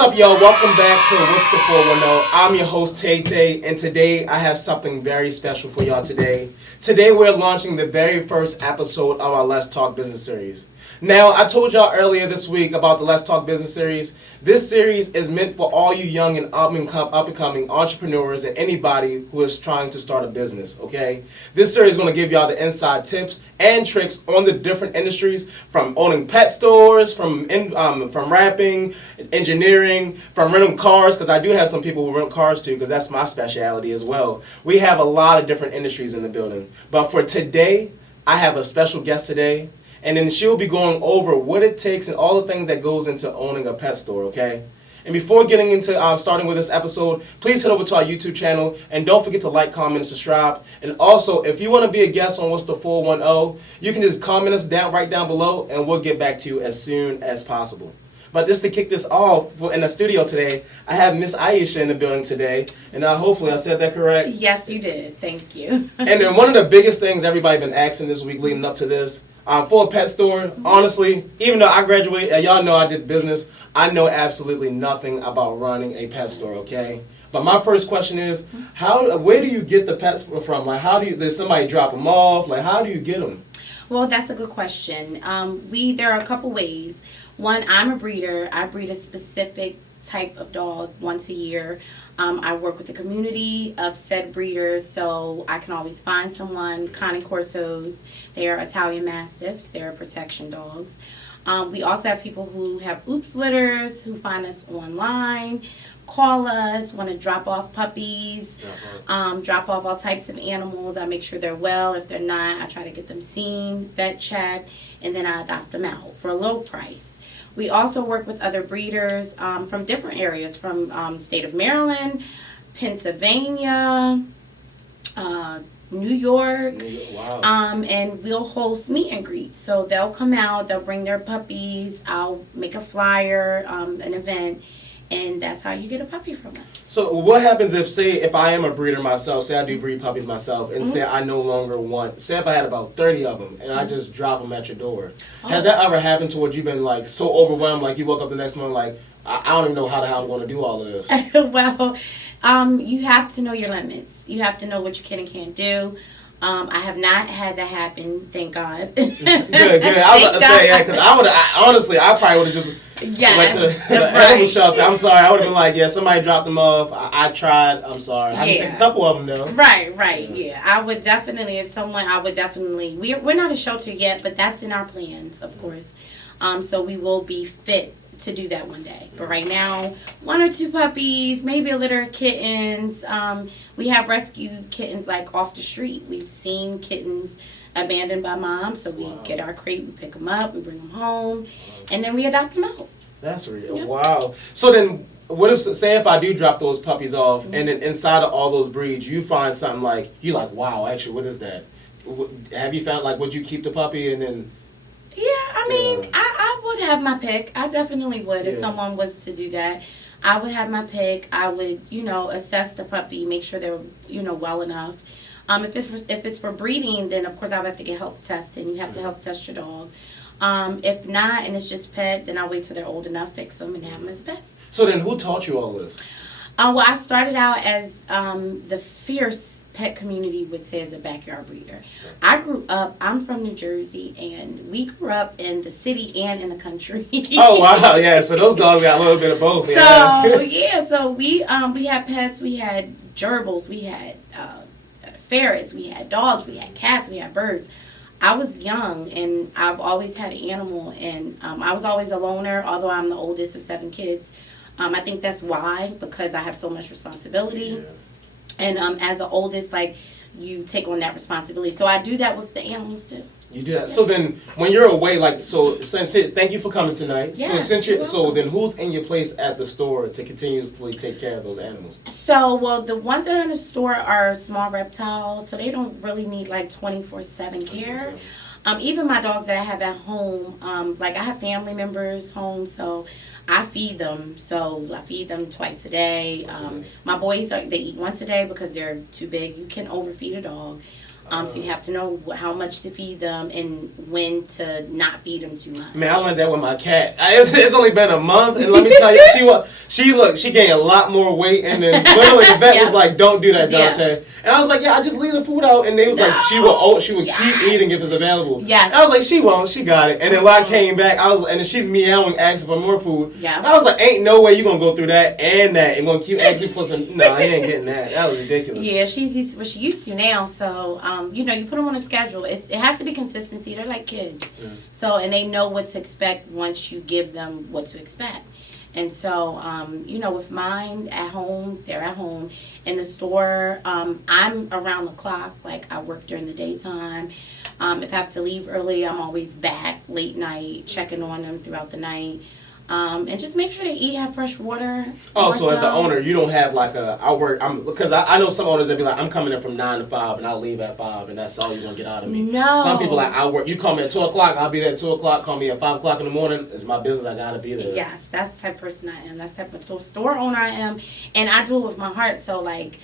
up, y'all? Welcome back to What's the 410. I'm your host, Tay Tay, and today I have something very special for y'all today. Today we're launching the very first episode of our Let's Talk Business series. Now, I told y'all earlier this week about the Let's Talk Business series. This series is meant for all you young and up-and-coming entrepreneurs and anybody who is trying to start a business, okay? This series is going to give y'all the inside tips and tricks on the different industries, from owning pet stores, from rapping, engineering, from renting cars, because I do have some people who rent cars too, because that's my specialty as well. We have a lot of different industries in the building. But for today, I have a special guest today. And then she'll be going over what it takes and all the things that goes into owning a pet store, okay? And before getting into starting with this episode, please head over to our YouTube channel. And don't forget to like, comment, and subscribe. And also, if you want to be a guest on What's the 410, you can just comment us right down below, and we'll get back to you as soon as possible. But just to kick this off, in the studio today, I have Miss Aisha in the building today. And hopefully I said that correct. Yes, you did. Thank you. And then one of the biggest things everybody been asking this week leading up to this, for a pet store, honestly, even though I graduated, y'all know I did business, I know absolutely nothing about running a pet store, okay? But my first question is, where do you get the pets from? Like, does somebody drop them off? Like, how do you get them? Well, that's a good question. There are a couple ways. One, I'm a breeder. I breed a specific type of dog once a year. I work with the community of said breeders, so I can always find someone. Cane Corsos, they are Italian Mastiffs, they're protection dogs. We also have people who have oops litters, who find us online, call us, want to drop off puppies, drop off all types of animals. I make sure they're well. If they're not, I try to get them seen, vet checked, and then I adopt them out for a low price. We also work with other breeders from different areas, from state of Maryland, Pennsylvania, New York, wow. And we'll host meet and greet. So they'll come out, they'll bring their puppies, I'll make a flyer, an event, and that's how you get a puppy from us. So what happens if I am a breeder myself, say I do breed puppies myself, and say I no longer say if I had about 30 of them, and I just drop them at your door. Has that ever happened to where you've been like so overwhelmed, like you woke up the next morning like, I don't even know how the hell I'm going to do all of this? Well, you have to know your limits. You have to know what you can and can't do. I have not had that happen, thank God. Good. I was about to say, yeah, because I probably would have just went to the animal shelter. I'm sorry, I would have been like, yeah, somebody dropped them off. I tried. I'm sorry. I took a couple of them though. Right. Yeah, I would definitely. We're not a shelter yet, but that's in our plans, of course. So we will be fit to do that one day. But right now, 1 or 2 puppies, maybe a litter of kittens. We have rescued kittens like off the street. We've seen kittens abandoned by mom, so we get our crate, we pick them up, we bring them home, and then we adopt them out. That's real. Yep. Wow. So then, what if I do drop those puppies off, and then inside of all those breeds, you find something like, you're like, wow, actually, what is that? Have you found, like, would you keep the puppy and then... Yeah, I mean, I would have my pick. I definitely would if someone was to do that. I would have my pick. I would, assess the puppy, make sure they're, well enough. If it's for breeding, then of course I would have to get health tested. You have to health test your dog. If not, and it's just pet, then I'll wait till they're old enough, fix them, and have them as a pet. So then, who taught you all this? Well, I started out as the fierce pet community would say as a backyard breeder. I'm from New Jersey, and we grew up in the city and in the country. Oh, wow, yeah, so those dogs got a little bit of both. So we had pets, we had gerbils, we had ferrets, we had dogs, we had cats, we had birds. I was young, and I've always had an animal, and I was always a loner, although I'm the oldest of 7 kids. I think that's why, because I have so much responsibility. Yeah. And as the oldest, like, you take on that responsibility. So I do that with the animals, too. You do that. Yeah. So then, when you're away, thank you for coming tonight. Yes, so then who's in your place at the store to continuously take care of those animals? So, the ones that are in the store are small reptiles, so they don't really need, like, 24/7 care. Even my dogs that I have at home, I have family members home, so I feed them. So I feed them twice a day. My boys, they eat once a day because they're too big. You can overfeed a dog. So you have to know how much to feed them and when to not feed them too much. Man, I learned that with my cat. It's only been a month, and let me tell you, she gained a lot more weight, and then literally the vet was like, "Don't do that, Dante." And I was like, "Yeah, I just leave the food out," and they was like, "She would keep eating if it's available." Yes. And I was like, "She won't. She got it." And then when I came back, and then she's meowing, asking for more food. Yeah. And I was like, "Ain't no way you gonna go through that and gonna keep asking for some." No, I ain't getting that. That was ridiculous. Yeah, she's used to what she used to now. So, you put them on a schedule. It has to be consistency. They're like kids. Yeah. So, and they know what to expect once you give them what to expect. And so, with mine at home, they're at home. In the store, I'm around the clock. Like, I work during the daytime. If I have to leave early, I'm always back late night, checking on them throughout the night. And just make sure they have fresh water. Oh, so as the owner, you don't have like because I know some owners that be like, I'm coming in from 9 to 5 and I'll leave at 5 and that's all you're going to get out of me. No. Some people like, I work, you call me at 2 o'clock, I'll be there at 2 o'clock, call me at 5 o'clock in the morning, it's my business, I got to be there. Yes, that's the type of person I am. That's the type of store owner I am. And I do it with my heart. So, like,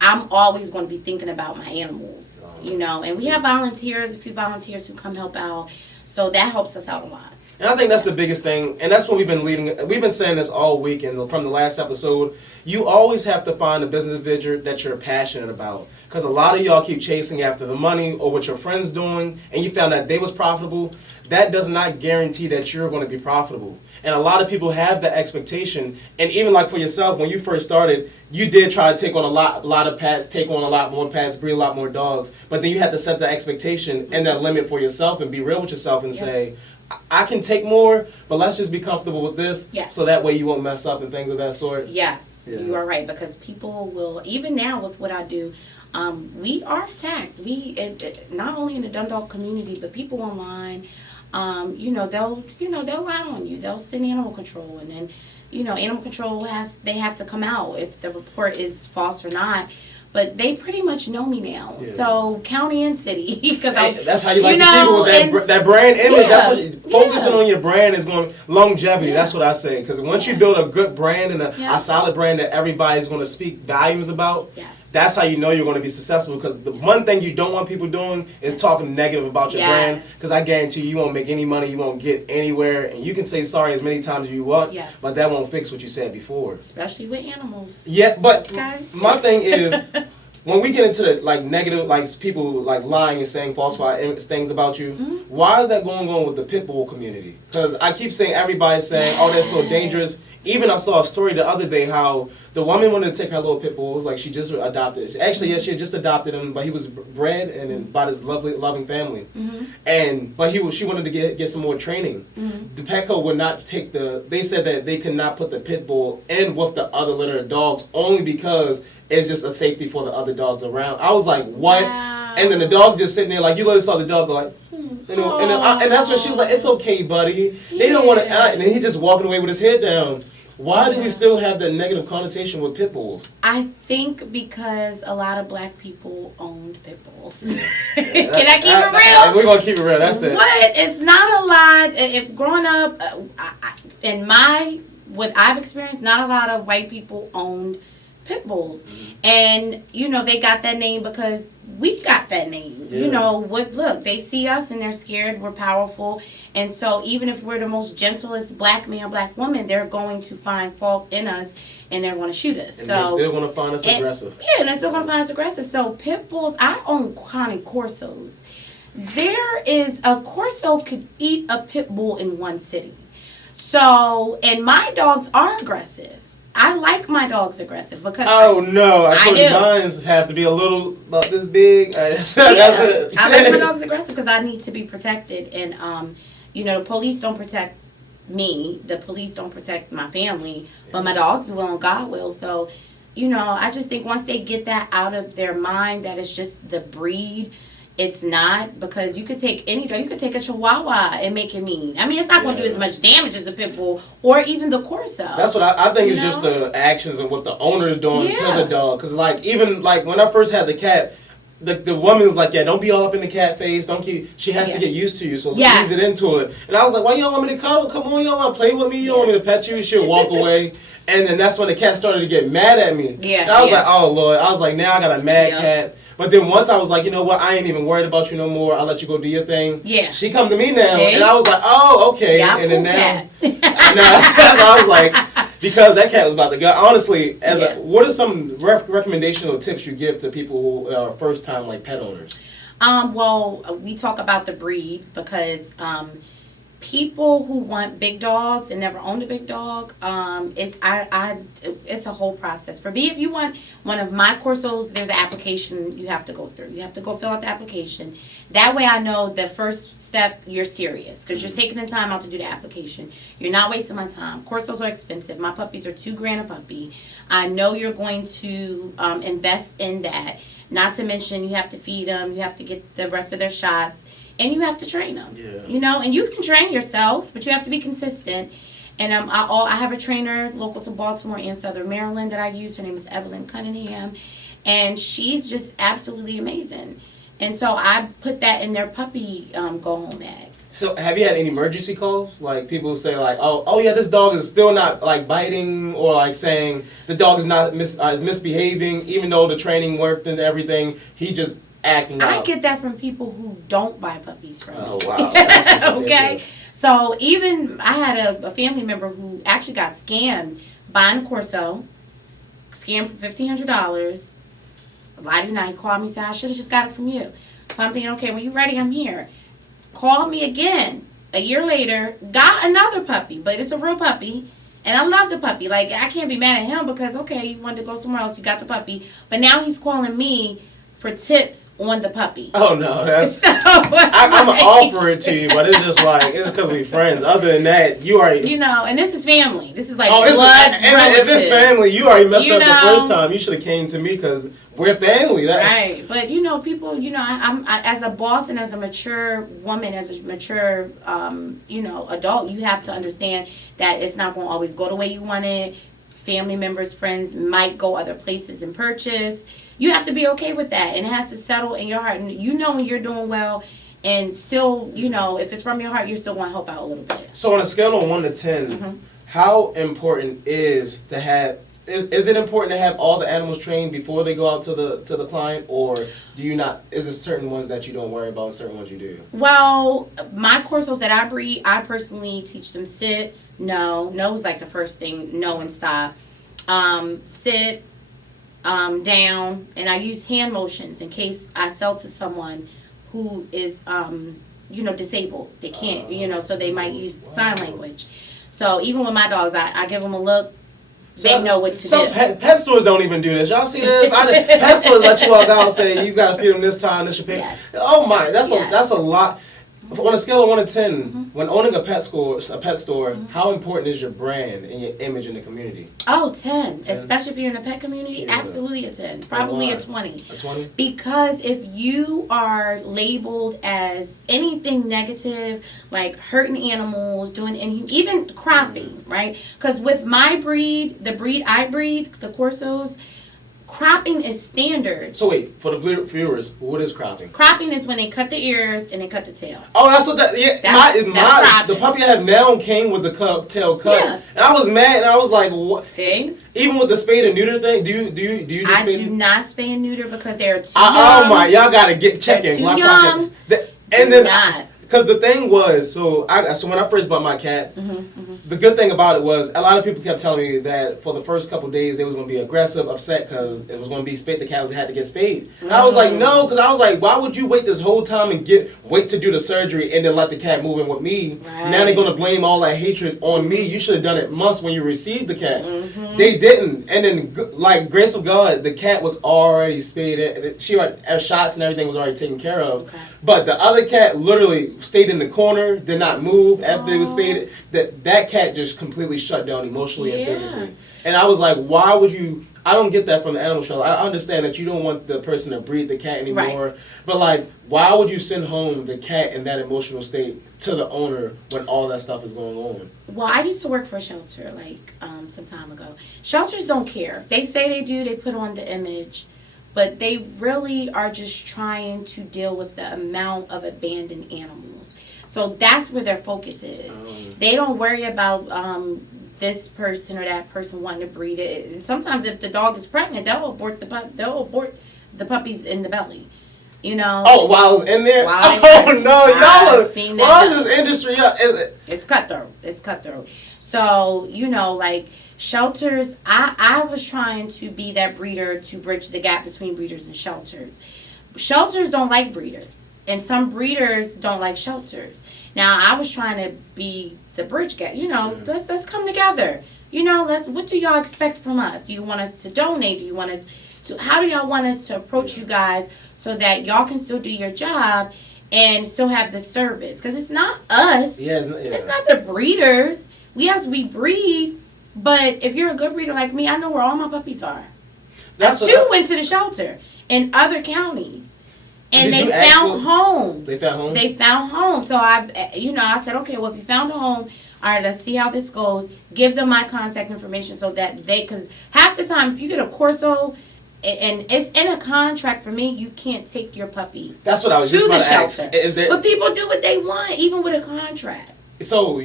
I'm always going to be thinking about my animals, and we have volunteers, a few volunteers who come help out. So that helps us out a lot. And I think that's the biggest thing, and that's what we've been saying this all week, and from the last episode, you always have to find a business venture that you're passionate about. Because a lot of y'all keep chasing after the money or what your friend's doing, and you found that they was profitable. That does not guarantee that you're going to be profitable. And a lot of people have the expectation, and even like for yourself, when you first started, you did try to take on a lot of pets, take on a lot more pets, breed a lot more dogs, but then you have to set the expectation and that limit for yourself and be real with yourself and say, I can take more, but let's just be comfortable with this, so that way you won't mess up and things of that sort. Yes, you are right, because people will, even now with what I do, we are attacked. Not only in the Dundalk community, but people online, they'll lie on you. They'll send animal control, and then, animal control they have to come out if the report is false or not. But they pretty much know me now. Yeah. So county and city, because that's how you like the people with that brand image. That's what focusing on your brand is going longevity. That's what I say. Because once you build a good brand and a solid brand that everybody's going to speak volumes about, that's how you know you're going to be successful. Because the one thing you don't want people doing is talking negative about your brand. Because I guarantee you won't make any money, you won't get anywhere, and you can say sorry as many times as you want, but that won't fix what you said before. Especially with animals. Yeah, but my thing is, when we get into the negative, people lying and saying false things about you, why is that going on with the Pitbull community? Because I keep saying everybody's saying, "Oh, they're so dangerous." Even I saw a story the other day how the woman wanted to take her little pit bulls, she just adopted. Actually, she had just adopted him, but he was bred and by this loving family. But she wanted to get some more training. The Petco would not take they said that they could not put the pit bull in with the other litter of dogs only because it's just a safety for the other dogs around. I was like, what? Wow. And then the dog just sitting there, you literally saw the dog go like, and that's when she was like, it's okay, buddy. They don't want to, and then he just walking away with his head down. Why do we still have that negative connotation with pit bulls? I think because a lot of black people owned pit bulls. Can I keep it real? We're going to keep it real. That's it. What? It's not a lot. If growing up, what I've experienced, not a lot of white people owned pit bulls. And, they got that name because we got that name. Look, they see us and they're scared, we're powerful. And so even if we're the most gentlest black man, black woman, they're going to find fault in us and they're going to shoot us. And they're still going to find us aggressive. Yeah, and they're still going to find us aggressive. So pit bulls, I own Connie Corsos. A Corso could eat a pit bull in one sitting. So, and my dogs are aggressive. I like my dogs aggressive because I told you mine have to be a little about this big. That's it. I like my dogs aggressive because I need to be protected, and the police don't protect me. The police don't protect my family, but my dogs will and God will. So, I just think once they get that out of their mind that it's just the breed. It's not, because you could take any dog. You could take a Chihuahua and make it mean. I mean, it's not going to do as much damage as a pit bull or even the Corso. That's what I think. It's just the actions and what the owner is doing to the dog. Because even when I first had the cat, the woman was like, yeah, don't be all up in the cat face. Don't keep. She has to get used to you, so ease it into it. And I was like, why you don't want me to cuddle? Come on, you don't want to play with me? You don't want me to pet you? She'll walk away. And then that's when the cat started to get mad at me. Yeah. And I was like, oh Lord. I was like, now I got a mad cat. But then once I was like, you know what? I ain't even worried about you no more. I'll let you go do your thing. Yeah. She come to me now, and I was like, oh, okay. Yeah, and then now, I was like, because that cat was about to go. Honestly, what are some recommendation or tips you give to people who are first time like pet owners? Well, we talk about the breed because people who want big dogs and never owned a big dog, it's a whole process. For me, if you want one of my Corsos, there's an application you have to go through. You have to go fill out the application. That way I know the first step you're serious because you're taking the time out to do the application. You're not wasting my time. Corsos are expensive. My puppies are $2,000 a puppy. I know you're going to invest in that. Not to mention you have to feed them, you have to get the rest of their shots, and you have to train them. Yeah. You know, and you can train yourself, but you have to be consistent. And I have a trainer local to Baltimore and Southern Maryland that I use. Her name is Evelyn Cunningham, and she's just absolutely amazing. And so I put that in their puppy go home bag. So have you had any emergency calls? Like people say like, oh yeah, this dog is still not like biting, or like saying the dog is not is misbehaving, even though the training worked and everything. He just acting out. I get that from people who don't buy puppies from me. Oh wow. Okay. So even I had a family member who actually got scammed buying a Corso, scammed for $1,500. Lady night called me and said, I should have just got it from you. So I'm thinking, okay, when you're ready, I'm here. Called me again a year later, got another puppy, but it's a real puppy, and I love the puppy. Like, I can't be mad at him because, okay, you wanted to go somewhere else, you got the puppy, but now he's calling me for tips on the puppy. Oh no, that's I'm offer it to you, but it's just like it's because we friends. Other than that, you already and this is family. This is like blood relatives. If it's family, you already messed up the first time. You should have came to me because we're family. Right, but people, I as a boss and as a mature woman, as a mature adult, you have to understand that it's not going to always go the way you want it. Family members, friends might go other places and purchase. You have to be okay with that, and it has to settle in your heart. And when you're doing well, and still, if it's from your heart, you're still going to help out a little bit. So on a scale of 1 to 10, how important is to have? Is it important to have all the animals trained before they go out to the client, or do you not? Is there certain ones that you don't worry about, and certain ones you do? Well, my Corsos that I breed, I personally teach them sit, no is like the first thing, no and stop, sit. Down, and I use hand motions in case I sell to someone who is, disabled. They can't, so they might use sign language. So even with my dogs, I give them a look. They know what to do. Some pet stores don't even do this. Y'all see this? Pet stores let you walk out and say, you got to feed them this time, this should pay. Yes. Oh my, that's a lot. On a scale of 1 to 10, when owning a pet store, how important is your brand and your image in the community? Oh, 10. Especially if you're in a pet community, absolutely a 10. Probably a 20. A 20? Because if you are labeled as anything negative, like hurting animals, even cropping, right? Because with my breed, the breed I breed, the Corsos, cropping is standard. So wait, for the viewers, what is cropping? Cropping is when they cut the ears and they cut the tail. Oh, that's what that. Yeah, that's the puppy I have now came with the tail cut, and I was mad, and I was like, "What?" See, even with the spade and neuter thing, do you do I do not spay and neuter because they're too young. Oh my, y'all gotta get checking. Too young. And then. Because the thing was, so when I first bought my cat, the good thing about it was a lot of people kept telling me that for the first couple of days they was going to be aggressive, upset because it was going to be spayed. The cat had to get spayed. And I was like, no, because I was like, why would you wait this whole time and wait to do the surgery and then let the cat move in with me? Right. Now they're going to blame all that hatred on me. You should have done it months when you received the cat. They didn't. And then, like, grace of God, the cat was already spayed. She had shots and everything was already taken care of. Okay. But the other cat literally stayed in the corner, did not move after they was spayed. That cat just completely shut down emotionally and physically. And I was like, why would you? I don't get that from the animal show. I understand that you don't want the person to breed the cat anymore. Right. But like, why would you send home the cat in that emotional state to the owner when all that stuff is going on? Well, I used to work for a shelter some time ago. Shelters don't care. They say they do. They put on the image. but they really are just trying to deal with the amount of abandoned animals. So that's where their focus is. They don't worry about this person or that person wanting to breed it. And sometimes if the dog is pregnant, they'll abort the puppies in the belly. You know. Oh, while I was in there. Y'all. Seen that. Why is this industry? It's cutthroat. It's cutthroat. So like shelters. I was trying to be that breeder to bridge the gap between breeders and shelters. Shelters don't like breeders, and some breeders don't like shelters. Now I was trying to be the bridge gap. Let's come together. What do y'all expect from us? Do you want us to donate? Do you want us to? How do y'all want us to approach you guys so that y'all can still do your job and still have the service? Because it's not us. It's not the breeders. We breed, but if you're a good breeder like me, I know where all my puppies are. Two went to the shelter in other counties, and they found homes. They found homes? They found homes. So I said, okay, well, if you found a home, all right, let's see how this goes. Give them my contact information so that because half the time, if you get a Corso, and it's in a contract for me, you can't take your puppy That's what I was to just the about shelter. To ask. But people do what they want, even with a contract. So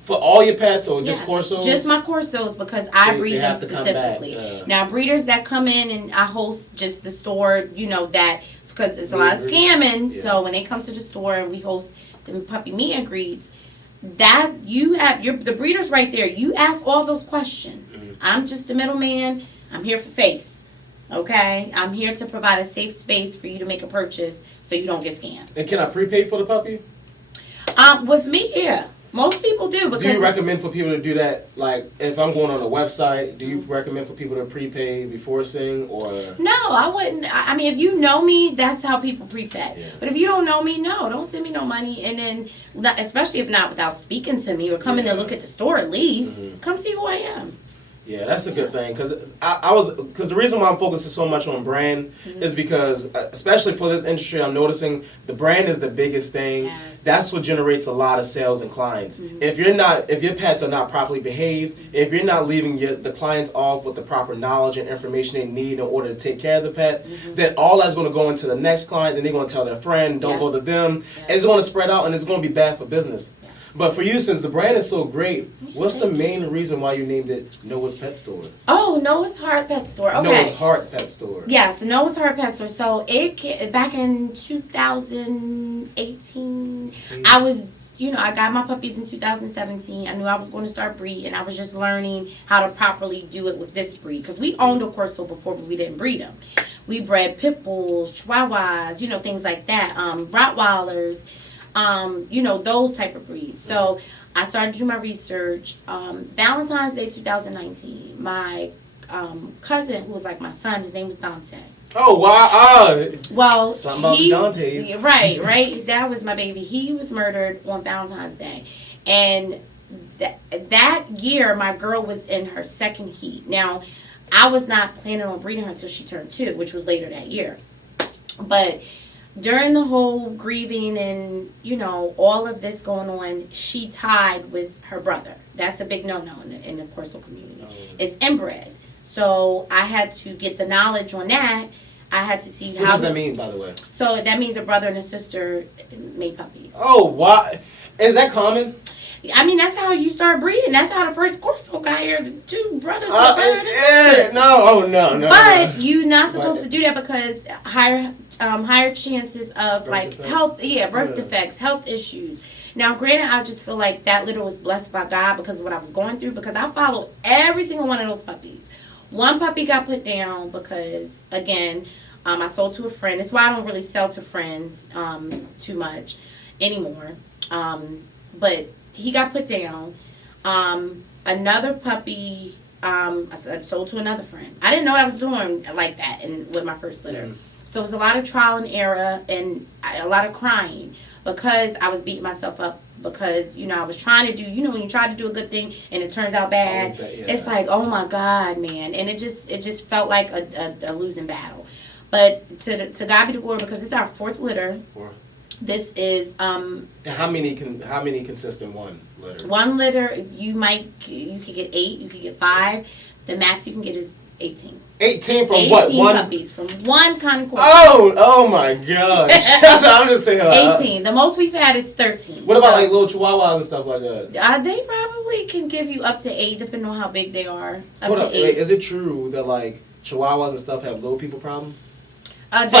for all your pets or just Corsos? Just my Corsos because I breed them specifically. Now, breeders that come in and I host just the store, that because it's a lot of scamming. Yeah. So when they come to the store and we host the puppy meet and greets, that you have the breeders right there. You ask all those questions. Mm-hmm. I'm just the middleman. I'm here for face. Okay, I'm here to provide a safe space for you to make a purchase so you don't get scammed. And can I prepay for the puppy? With me, yeah. Most people do. Because do you recommend for people to do that? Like, if I'm going on a website, do you recommend for people to prepay before seeing, or? No, I wouldn't. I mean, if you know me, that's how people prepay. Yeah. But if you don't know me, no, don't send me no money. And then, especially if not without speaking to me or coming to look at the store at least, come see who I am. Yeah, that's a good thing because the reason why I'm focusing so much on brand is because especially for this industry, I'm noticing the brand is the biggest thing. Yes. That's what generates a lot of sales and clients. Mm-hmm. If your pets are not properly behaved, if you're not leaving the clients off with the proper knowledge and information they need in order to take care of the pet, then all that's going to go into the next client, and they're going to tell their friend, don't go to them. Yeah. It's going to spread out, and it's going to be bad for business. But for you, since the brand is so great, what's the main reason why you named it Noah's Pet Store? Oh, Noah's Heart Pet Store. Okay. Noah's Heart Pet Store. Yes, Noah's Heart Pet Store. So back in 2018, I got my puppies in 2017. I knew I was going to start breeding. I was just learning how to properly do it with this breed. Because we owned a Corso before, but we didn't breed them. We bred Pitbulls, Chihuahuas, things like that, Rottweilers. Those type of breeds. So I started to do my research. Valentine's Day 2019, my cousin, who was like my son, his name was Dante. Oh, wow. Well, something about the Dantes. Right. That was my baby. He was murdered on Valentine's Day. And that year, my girl was in her second heat. Now, I was not planning on breeding her until she turned 2, which was later that year. But during the whole grieving and, all of this going on, she tied with her brother. That's a big no-no in the Corso community. It's inbred. So I had to get the knowledge on that. I had to see how... What does that mean, by the way? So that means a brother and a sister made puppies. Oh, why? Is that common? I mean, that's how you start breeding. That's how the first Corso got here. The 2 brothers. No. But you're not supposed to do that because higher chances of birth defects, health issues. Now, granted, I just feel like that litter was blessed by God because of what I was going through. Because I followed every single one of those puppies. One puppy got put down because, again, I sold to a friend. That's why I don't really sell to friends too much anymore. But he got put down. Another puppy, I sold to another friend. I didn't know what I was doing like that with my first litter. Mm-hmm. So it was a lot of trial and error and a lot of crying because I was beating myself up because, I was trying to do, when you try to do a good thing and it turns out bad, it's like, oh my God, man. And it just felt like a losing battle. But to God be the glory because it's our 4th litter. 4. This is And how many consist in one litter? One litter, you could get 8, you could get 5. The max you can get is 18. 18 from 18 what? One puppies from one connotation. Oh my gosh. That's what I'm just saying. 18. The most we've had is 13. What about like little chihuahuas and stuff like that? They probably can give you up to 8, depending on how big they are. Up Hold to up, 8. wait, is it true that like chihuahuas and stuff have little people problems? Yes!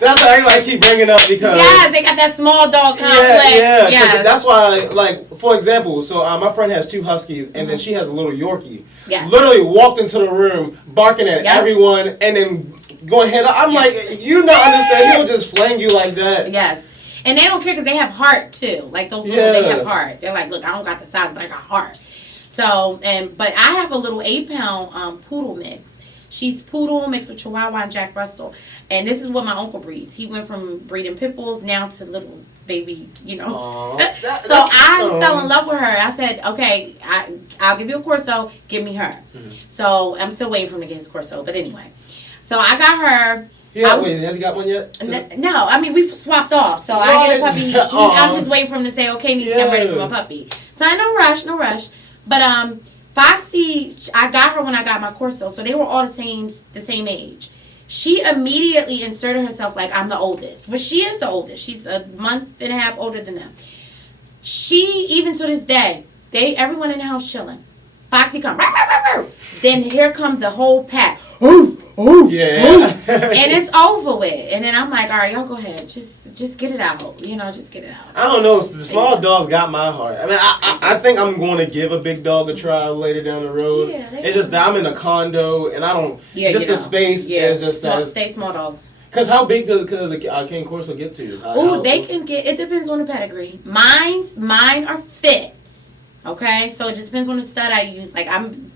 That's how everybody keep bringing up because yes, they got that small dog complex. Yeah. Yes. That's why, like, for example, so my friend has 2 huskies, and then she has a little Yorkie. Yes. Literally walked into the room, barking at everyone, and then going head up. I'm like, you don't understand. He'll just fling you like that. Yes. And they don't care because they have heart, too. Like, those little, they have heart. They're like, look, I don't got the size, but I got heart. So, but I have a little 8-pound poodle mix. She's poodle mixed with Chihuahua and Jack Russell. And this is what my uncle breeds. He went from breeding Pitbulls now to little baby, you know. So I fell in love with her. I said, okay, I'll give you a Corso. Give me her. Mm-hmm. So I'm still waiting for him to get his Corso. But anyway. So I got her. Yeah, wait, has he got one yet? No, I mean, we've swapped off. So I get a puppy. I'm just waiting for him to say, okay, need to get ready for my puppy. So no rush. But Foxy, I got her when I got my Corso, so they were all the same age. She immediately inserted herself like I'm the oldest, but she is the oldest. She's a month and a half older than them. She, even to this day, everyone in the house chilling. Foxy come, then here comes the whole pack. Yeah. And it's over with. And then I'm like, all right, y'all go ahead. Just get it out. You know, just get it out. I don't know. The small dogs got my heart. I mean, I think I'm going to give a big dog a try later down the road. Yeah, it's just that I'm in a condo and I don't. Yeah, just the space. Yeah, is just stay small dogs. Because how big does a cane Corso get to? They can get. It depends on the pedigree. Mine are fit. Okay, so it just depends on the stud I use. Like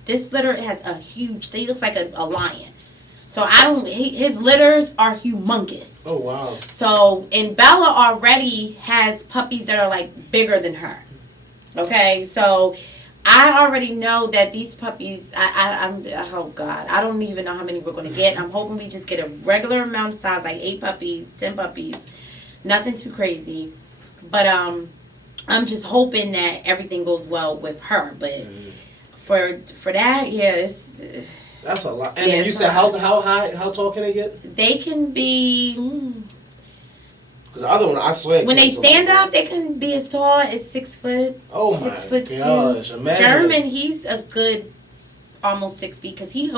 this litter has a huge. So he looks like a lion. So his litters are humongous. Oh, wow. So, and Bella already has puppies that are like bigger than her. Okay, so I already know that these puppies, oh God, I don't even know how many we're going to get. I'm hoping we just get a regular amount of size, like 8 puppies, 10 puppies. Nothing too crazy. But I'm just hoping that everything goes well with her. But for that, yeah, it's... That's a lot. And then you said how high, how tall can they get? They can be... Because the other one, I swear... When they stand up, they can be as tall as 6 foot. Oh, 6 foot gosh, 2. imagine. German, he's a good almost 6 feet because he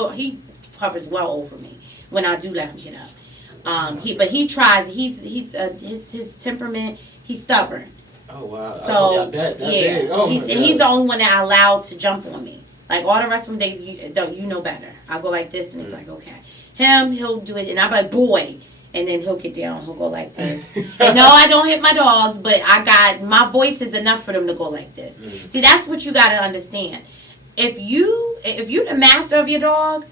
hovers well over me when I do let him get up. He tries. His temperament, he's stubborn. Oh, wow. So, I bet. That yeah. big. Oh, he's the only one that I allowed to jump on me. Like, all the rest of them, you know better. I'll go like this, and they're like, okay. Him, he'll do it, and I'm like, boy. And then he'll get down, he'll go like this. And no, I don't hit my dogs, but my voice is enough for them to go like this. Mm-hmm. See, that's what you got to understand. If you're the master of your dog,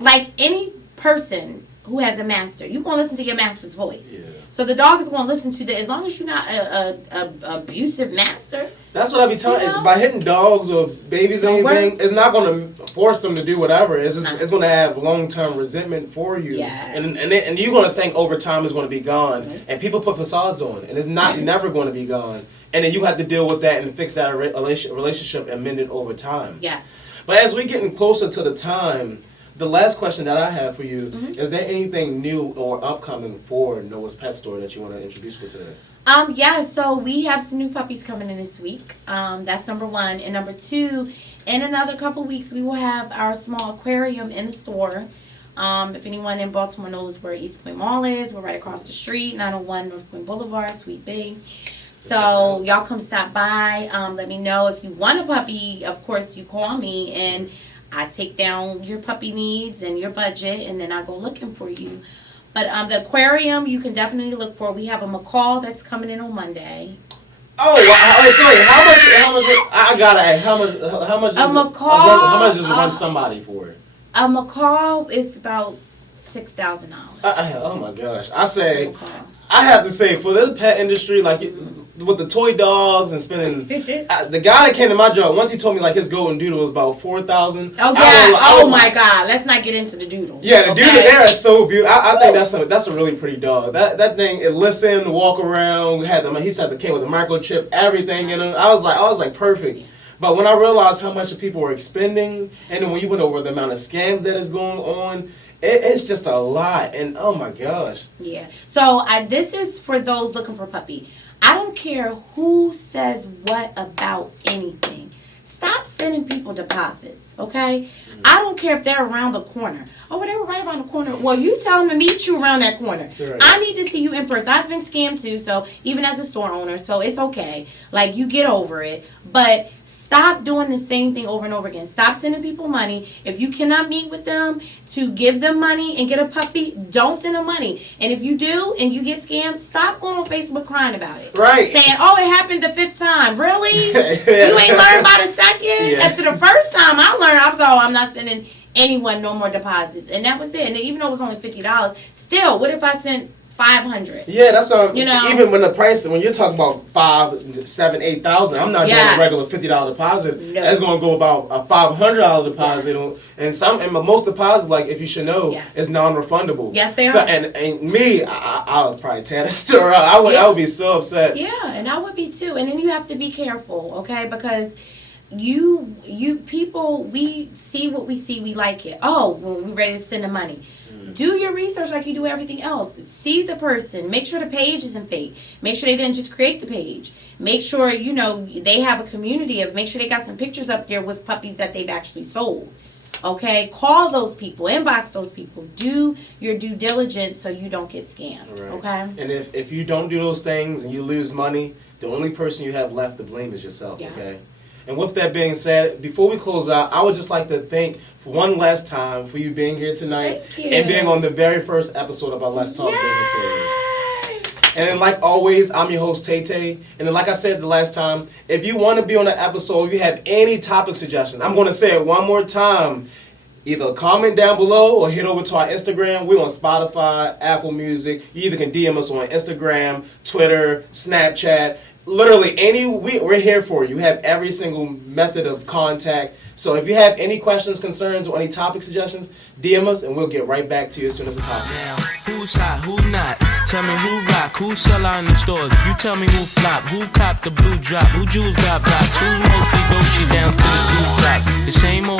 like any person who has a master, you're going to listen to your master's voice. Yeah. So the dog is going to listen to as long as you're not a abusive master. That's what I be telling you. By hitting dogs or babies or anything, it's not going to force them to do whatever. It's going to have long-term resentment for you. Yes. And you're going to think over time it's going to be gone. Mm-hmm. And people put facades on, and it's never going to be gone. And then you have to deal with that and fix that relationship and mend it over time. Yes. But as we're getting closer to the time, the last question that I have for you, is there anything new or upcoming for Noah's Pet Store that you want to introduce for today? So we have some new puppies coming in this week. That's number 1. And number 2, in another couple weeks, we will have our small aquarium in the store. If anyone in Baltimore knows where East Point Mall is, we're right across the street, 901 North Point Boulevard, Suite B. So y'all come stop by. Let me know if you want a puppy. Of course, you call me, and I take down your puppy needs and your budget, and then I go looking for you. But the aquarium, you can definitely look for. We have a macaw that's coming in on Monday. Oh, wow. Sorry. How much? I gotta ask. How much? A macaw. How much does it run somebody for? A macaw is about $6,000. Oh my gosh! I have to say, for the pet industry, like with the toy dogs and spending, the guy that came to my job once, he told me like his golden doodle was about $4,000. Oh yeah! Oh my God! Let's not get into the doodles. Yeah, the doodle there is so beautiful. I think that's a really pretty dog. That thing, it listened, walk around. He said it came with a microchip, everything in him. I was like perfect. But when I realized how much people were expending, and then when you went over the amount of scams that is going on, it's just a lot. And oh my gosh. Yeah. So this is for those looking for a puppy. I don't care who says what about anything. Stop sending people deposits, okay? I don't care if they're around the corner. Oh, well, they were right around the corner. Well, you tell them to meet you around that corner. Right. I need to see you in person. I've been scammed too, so even as a store owner, so it's okay. Like, you get over it. But stop doing the same thing over and over again. Stop sending people money. If you cannot meet with them to give them money and get a puppy, don't send them money. And if you do and you get scammed, stop going on Facebook crying about it. Right. Saying, oh, it happened the 5th time. Really? You ain't learned by the second? Yeah. After the first time I learned, I was like, oh, I'm not sending anyone no more deposits. And that was it. And even though it was only $50, still, what if I sent $500? Yeah, that's You know? even when the price, when you're talking about 5, 7, 8,000, I'm not doing a regular $50 deposit. No. That's going to go about a $500 deposit, Yes. and most deposits, like if you should know, Yes. is non-refundable. Yes, they so, are. And me, I would probably tear the store up. I would be so upset. Yeah, and I would be too. And then you have to be careful, okay? Because you people, we see what we see, we like it. Oh, well, we're ready to send the money. Do your research like you do everything else. See the person. Make sure the page isn't fake. Make sure they didn't just create the page. Make sure, they have a community of, make sure they got some pictures up there with puppies that they've actually sold. Okay? Call those people. Inbox those people. Do your due diligence so you don't get scammed. Right. Okay? And if you don't do those things and you lose money, the only person you have left to blame is yourself, Yeah. okay? And with that being said, before we close out, I would just like to thank for one last time for you being here tonight Thank you. and being on the very first episode of our Let's Talk Business Series. And then, like always, I'm your host, Tay. And then, like I said the last time, if you want to be on the episode, you have any topic suggestions, I'm going to say it one more time. Either comment down below or head over to our Instagram. We're on Spotify, Apple Music. You either can DM us on Instagram, Twitter, Snapchat. Literally, we're here for you. We have every single method of contact. So if you have any questions, concerns, or any topic suggestions, DM us and we'll get right back to you as soon as possible. Now, who's hot, who not? Tell me who rock, who sell out in the stores. You tell me who flop, who cop the blue drop, who jewels got blocks, who's mostly Gucci down to the blue drop. The same old